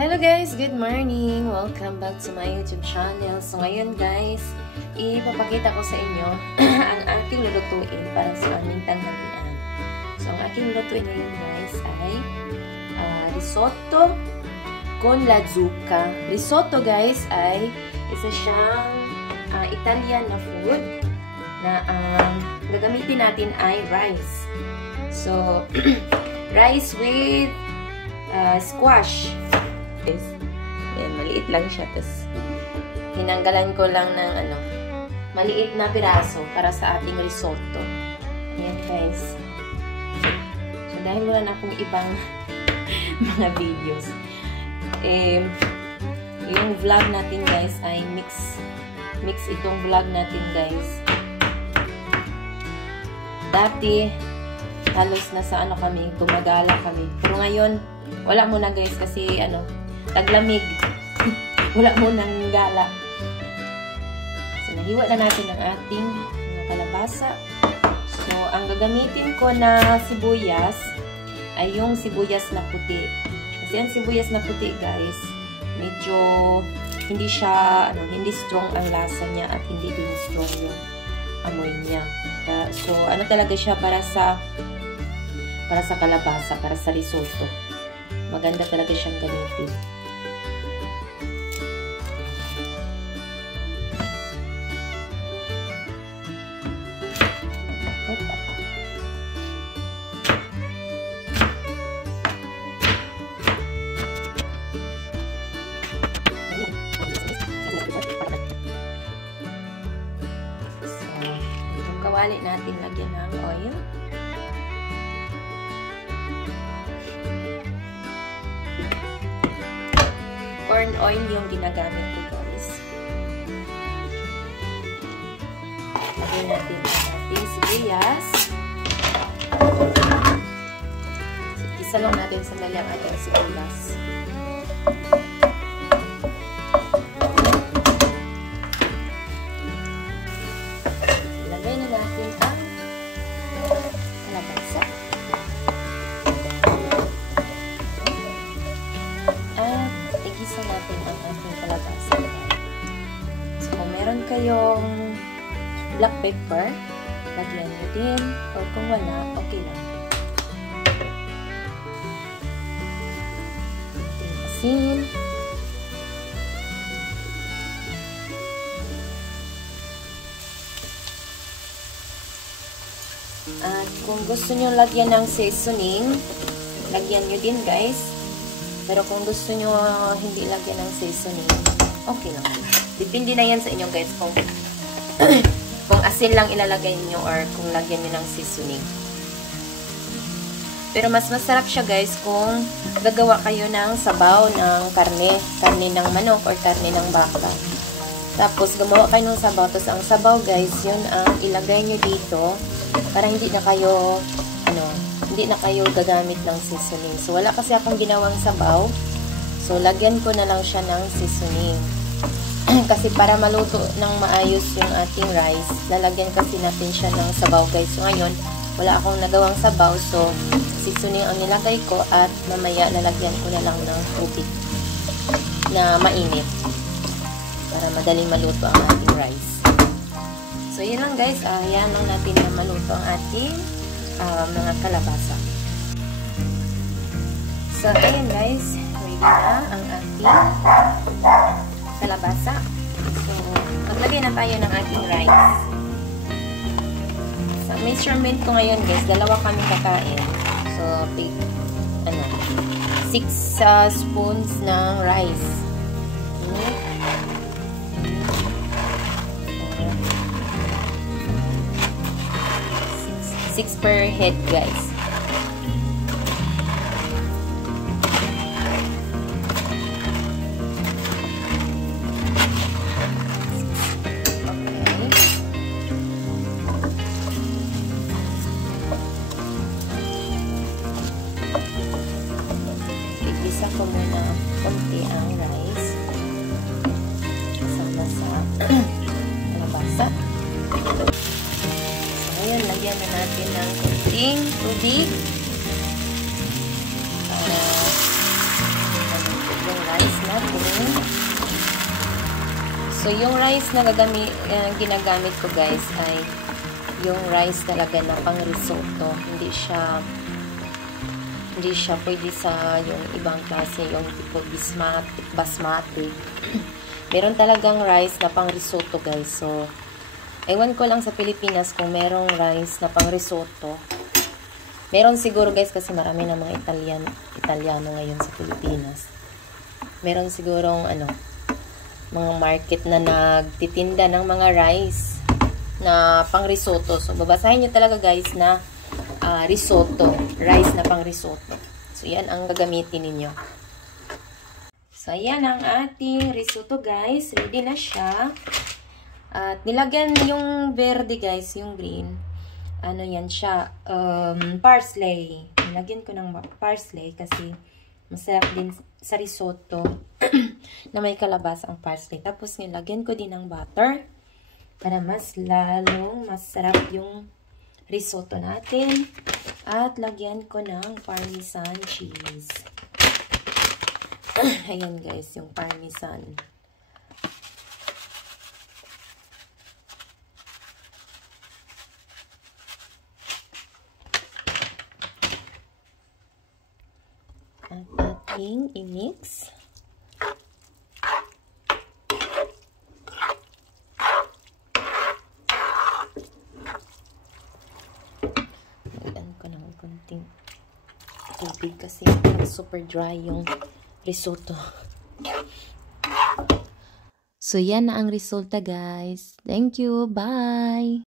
Hello guys! Good morning! Welcome back to my YouTube channel. So ngayon guys, ipapakita ko sa inyo ang aking lulutuin para sa aming tanghalian. So ang aking lulutuin ngayon guys ay risotto con la zucca. Risotto guys ay isa siyang Italian na food na gagamitin natin ay rice. So rice with squash. Ayan, maliit lang siya. Tapos, hinanggalan ko lang ng maliit na piraso para sa ating risotto. Ayan, guys. So, dahil wala na akong ibang mga videos, yung vlog natin, guys, ay mix itong vlog natin, guys. Dati, halos nasa kami, gumagala kami. Pero ngayon, wala muna, guys, kasi, taglamig. Wala mo nang gala. So, nahiwa na natin ang ating mga kalabasa. So, ang gagamitin ko na sibuyas ay yung sibuyas na puti. Kasi ang sibuyas na puti, guys, medyo hindi siya, hindi strong ang lasa niya at hindi din strong yung amoy niya. So, talaga siya para sa kalabasa, para sa risotto. Maganda talaga siyang gamitin. Kawali natin lagyan ng oil. Corn oil yung ginagamit ko, guys. Lagyan natin ang ating sibuyas. Isa lang natin sandali ang ating sibuyas. Lagay na natin ang kalabasa. At igisa natin ang ating kalabasa. So, kung meron kayong black pepper, lagyan nyo din. Or kung wala, okay lang. Asin. At kung gusto nyo lagyan ng seasoning, lagyan nyo din, guys. Pero kung gusto nyo hindi lagyan ng seasoning, okay lang. Depende na yan sa inyo, guys, kung kung asin lang ilalagay nyo or kung lagyan nyo ng seasoning. Pero mas masarap siya, guys, kung gagawa kayo ng sabaw ng karne ng manok or karne ng baka. Tapos, gumawa kayo ng sabaw. Tapos, ang sabaw, guys, yun ang ilagay nyo dito para hindi na kayo gagamit ng seasoning. So, wala kasi akong ginawang sabaw. So, lagyan ko na lang siya ng seasoning. Kasi para maluto ng maayos yung ating rice, lalagyan kasi natin siya ng sabaw, guys. So, ngayon, wala akong nagawang sabaw. So, seasoning ang nilagay ko at mamaya lalagyan ko na lang ng tubig na mainit para madaling maluto ang ating rice. So, yun lang, guys. Ayan lang natin na maluto ang ating mga kalabasa. So, ayan, guys. Ready na ang ating kalabasa. So, maglagay na tayo ng ating rice. Sa measurement ko ngayon, guys, dalawa kami kakain. So, 6 spoons ng rice. 6 per head, guys. Igisa ko muna konti ang rice kasama sa kalabasa. Ngayon, lagyan na natin ng konting tubig para So, yung rice na ginagamit ko guys ay yung rice talaga na pang risotto. Hindi siya pwede sa yung ibang klase, yung tipo basmati. Meron talagang rice na pang risotto guys. So, ewan ko lang sa Pilipinas kung merong rice na pang risotto. Meron siguro guys kasi marami na mga Italiano ngayon sa Pilipinas. Meron sigurong mga market na nagtitinda ng mga rice na pang risotto. So, babasahin nyo talaga guys na risotto. Rice na pang risotto. So, yan ang gagamitin ninyo. So, yan ang ating risotto guys. Ready na siya. At nilagyan yung verde guys, yung green. Ano yan siya? Parsley. Nilagyan ko ng parsley kasi masarap din sa risotto na may kalabasa ang parsley. Tapos nilagyan ko din ng butter para mas lalong masarap yung risotto natin. At lagyan ko ng parmesan cheese. Ayan guys, yung parmesan. At ating i-mix. Lagyan ko ng konting tubig kasi super dry yung risotto. So, yan na ang resulta guys. Thank you. Bye!